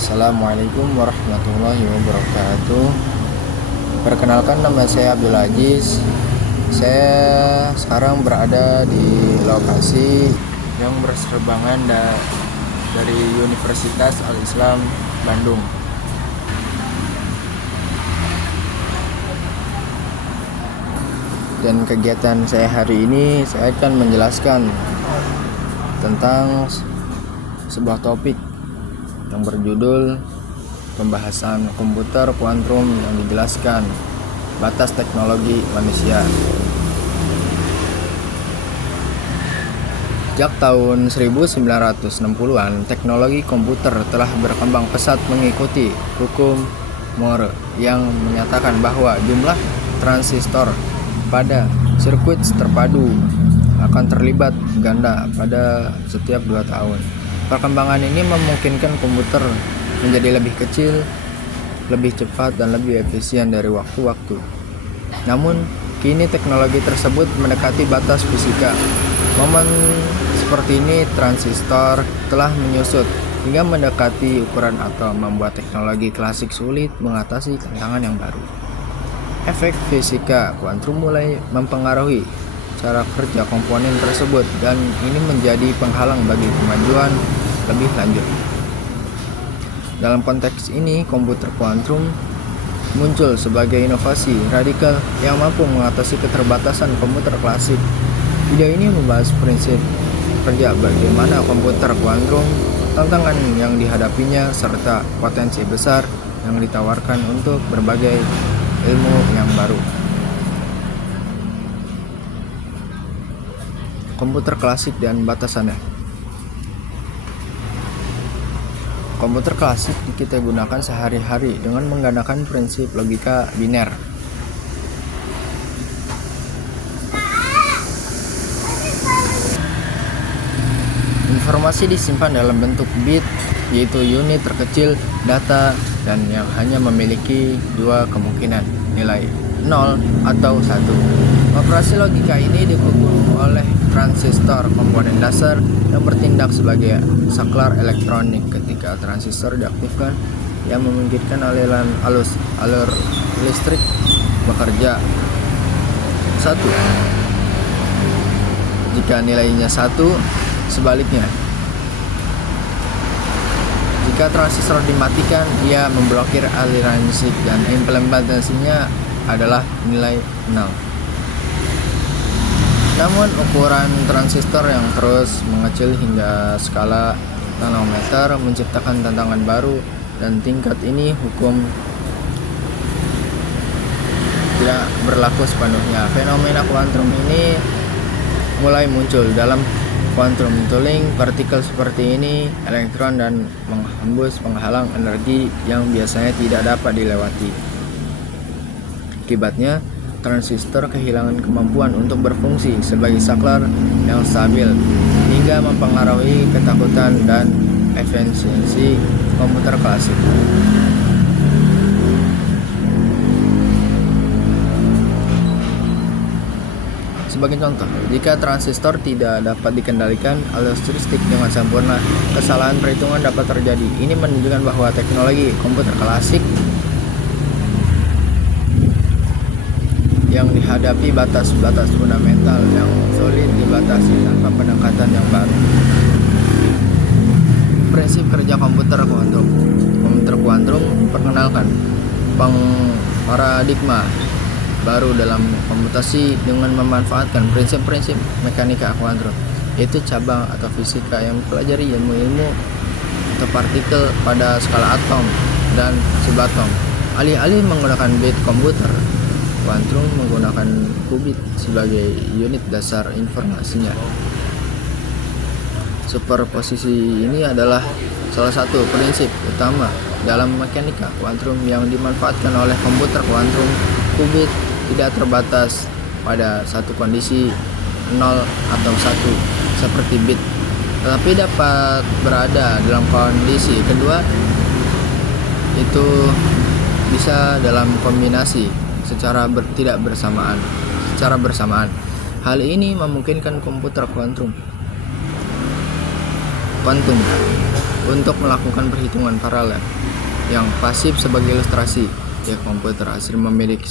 Assalamualaikum warahmatullahi wabarakatuh. Perkenalkan, nama saya Abdul Aziz. Saya sekarang berada di lokasi yang berserbangan dari Universitas Al-Islam Bandung. Dan kegiatan saya hari ini, saya akan menjelaskan tentang sebuah topik yang berjudul pembahasan komputer kuantum yang dijelaskan batas teknologi manusia. Sejak tahun 1960-an, teknologi komputer telah berkembang pesat mengikuti hukum Moore yang menyatakan bahwa jumlah transistor pada sirkuit terpadu akan terlibat ganda pada setiap 2 tahun. Perkembangan ini memungkinkan komputer menjadi lebih kecil, lebih cepat, dan lebih efisien dari waktu-waktu. Namun, kini teknologi tersebut mendekati batas fisika. Momen seperti ini, transistor telah menyusut hingga mendekati ukuran atom, membuat teknologi klasik sulit mengatasi tantangan yang baru. Efek fisika kuantum mulai mempengaruhi cara kerja komponen tersebut, dan ini menjadi penghalang bagi kemajuan lebih lanjut. Dalam konteks ini, komputer kuantum muncul sebagai inovasi radikal yang mampu mengatasi keterbatasan komputer klasik. Video ini membahas prinsip kerja bagaimana komputer kuantum, tantangan yang dihadapinya, serta potensi besar yang ditawarkan untuk berbagai ilmu yang baru. Komputer klasik dan batasannya. Komputer klasik kita gunakan sehari-hari dengan menggunakan prinsip logika biner. Informasi disimpan dalam bentuk bit, yaitu unit terkecil data, dan yang hanya memiliki dua kemungkinan, nilai 0 atau 1. Operasi logika ini didukung oleh transistor, komponen dasar yang bertindak sebagai saklar elektronik. Ketika transistor diaktifkan, yang memungkinkan alur listrik bekerja. 1. Jika nilainya 1, sebaliknya. Jika transistor dimatikan, ia memblokir aliran listrik dan implementasinya adalah nilai 0. Namun ukuran transistor yang terus mengecil hingga skala nanometer menciptakan tantangan baru, dan tingkat ini hukum tidak berlaku sepenuhnya. Fenomena kuantum ini mulai muncul dalam quantum Tulling. Partikel seperti ini, elektron, dan menghembus penghalang energi yang biasanya tidak dapat dilewati. Akibatnya, transistor kehilangan kemampuan untuk berfungsi sebagai saklar yang stabil, hingga mempengaruhi ketakutan dan efisiensi komputer klasik. Sebagai contoh, jika transistor tidak dapat dikendalikan alur listrik dengan sempurna, kesalahan perhitungan dapat terjadi. Ini menunjukkan bahwa teknologi komputer klasik yang dihadapi batas-batas fundamental yang sulit dibatasi tanpa pendekatan yang baru. Prinsip kerja komputer kuantum. Komputer kuantum memperkenalkan paradigma baru dalam komputasi dengan memanfaatkan prinsip-prinsip mekanika kuantum, yaitu cabang atau fisika yang mempelajari ilmu-ilmu atau partikel pada skala atom dan subatom. Alih-alih menggunakan bit, komputer kuantum menggunakan qubit sebagai unit dasar informasinya. Superposisi ini adalah salah satu prinsip utama dalam mekanika kuantum yang dimanfaatkan oleh komputer kuantum. Qubit tidak terbatas pada satu kondisi 0 atau 1 seperti bit, tetapi dapat berada dalam kondisi kedua, itu bisa dalam kombinasi secara tidak bersamaan. Hal ini memungkinkan komputer kuantum untuk melakukan perhitungan paralel yang pasif. Sebagai ilustrasi, ya, komputer asli memiliki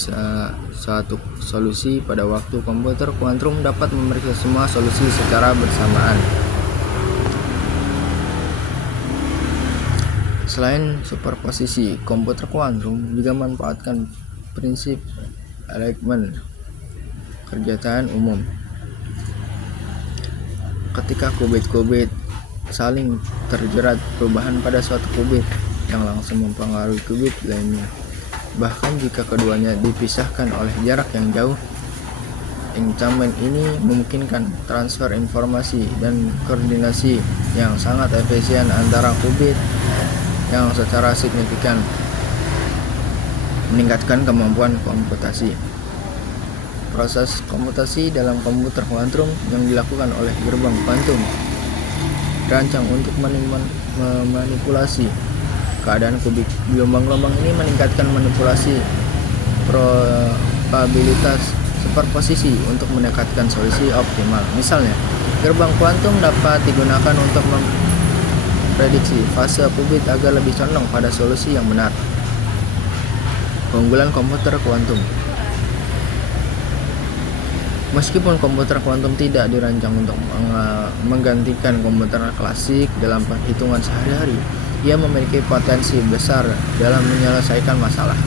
satu solusi. Pada waktu komputer kuantum dapat memeriksa semua solusi secara bersamaan. Selain superposisi, komputer kuantum juga memanfaatkan prinsip Riemann, kerjaan umum. Ketika qubit-qubit saling terjerat, perubahan pada suatu qubit yang langsung mempengaruhi qubit lainnya. Bahkan jika keduanya dipisahkan oleh jarak yang jauh, Entanglement ini memungkinkan transfer informasi dan koordinasi yang sangat efisien antara qubit yang secara signifikan meningkatkan kemampuan komputasi. Proses komputasi dalam komputer kuantum yang dilakukan oleh gerbang kuantum dirancang untuk memanipulasi keadaan kubik. Gelombang-gelombang ini meningkatkan manipulasi probabilitas superposisi untuk mendekatkan solusi optimal. Misalnya, gerbang kuantum dapat digunakan untuk memprediksi fase qubit agar lebih condong pada solusi yang benar. Keunggulan komputer kuantum. Meskipun komputer kuantum tidak dirancang untuk menggantikan komputer klasik dalam perhitungan sehari-hari, ia memiliki potensi besar dalam menyelesaikan masalah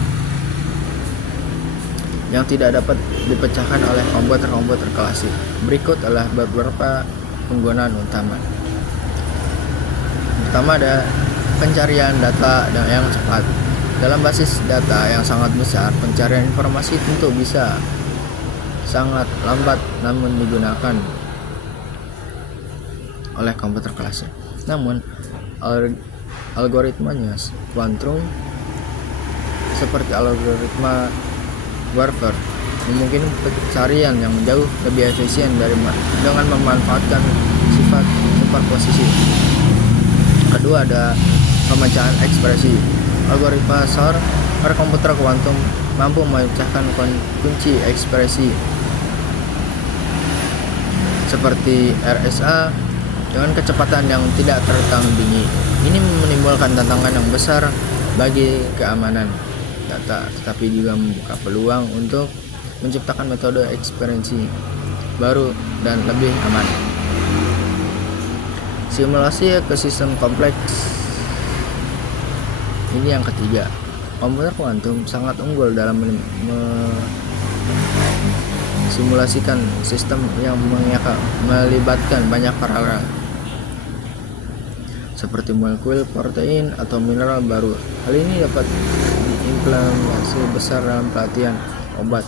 yang tidak dapat dipecahkan oleh komputer-komputer klasik. Berikut adalah beberapa penggunaan utama. Pertama, ada pencarian data yang cepat. Dalam basis data yang sangat besar, pencarian informasi tentu bisa sangat lambat namun digunakan oleh komputer klasik. Namun algoritmanya kuantum seperti algoritma Warfare memungkinkan pencarian yang jauh lebih efisien dengan memanfaatkan sifat superposisi. Kedua, ada pemecahan ekspresi. Algoritma SOR pada komputer kuantum mampu memecahkan kunci ekspresi seperti RSA dengan kecepatan yang tidak tertandingi. Ini menimbulkan tantangan yang besar bagi keamanan data, tetapi juga membuka peluang untuk menciptakan metode ekspresi baru dan lebih aman. Simulasi ke sistem kompleks. Ini yang ketiga. Komputer kuantum sangat unggul dalam simulasikan sistem yang melibatkan banyak paralel seperti molekul, protein, atau mineral baru. Hal ini dapat diimplementasi besar dalam pelatihan obat,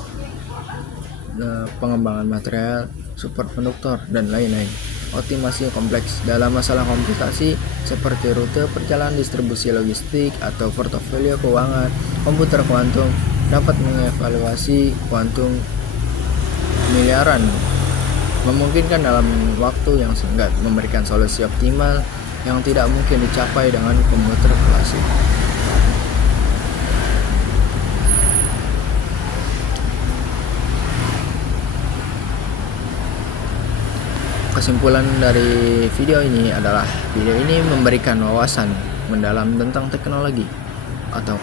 pengembangan material, superkonduktor, dan lain-lain. Optimasi kompleks dalam masalah komputasi seperti rute perjalanan, distribusi logistik, atau portofolio keuangan. Komputer kuantum dapat mengevaluasi kuantum miliaran, memungkinkan dalam waktu yang singkat memberikan solusi optimal yang tidak mungkin dicapai dengan komputer klasik. Kesimpulan dari video ini adalah video ini memberikan wawasan mendalam tentang teknologi atau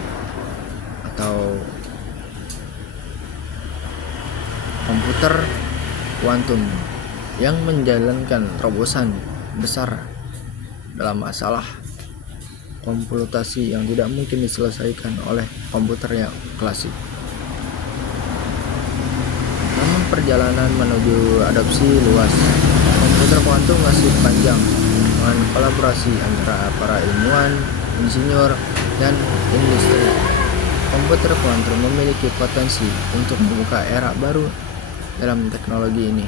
komputer kuantum yang menjalankan terobosan besar dalam masalah komputasi yang tidak mungkin diselesaikan oleh komputer yang klasik. Namun perjalanan menuju adopsi luas komputer kuantum masih panjang dengan kolaborasi antara para ilmuwan, insinyur, dan industri. Komputer kuantum memiliki potensi untuk membuka era baru dalam teknologi ini,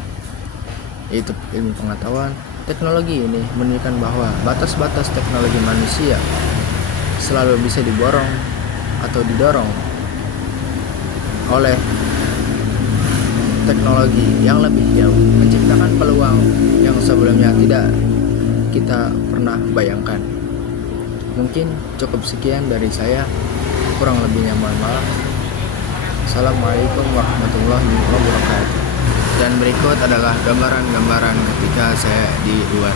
yaitu ilmu pengetahuan. Teknologi ini menunjukkan bahwa batas-batas teknologi manusia selalu bisa diborong atau didorong oleh teknologi yang lebih jauh, menciptakan peluang yang sebelumnya tidak kita pernah bayangkan. Mungkin cukup sekian dari saya, kurang lebihnya mohon maaf. Assalamualaikum warahmatullahi wabarakatuh. Dan berikut adalah gambaran-gambaran ketika saya di luar.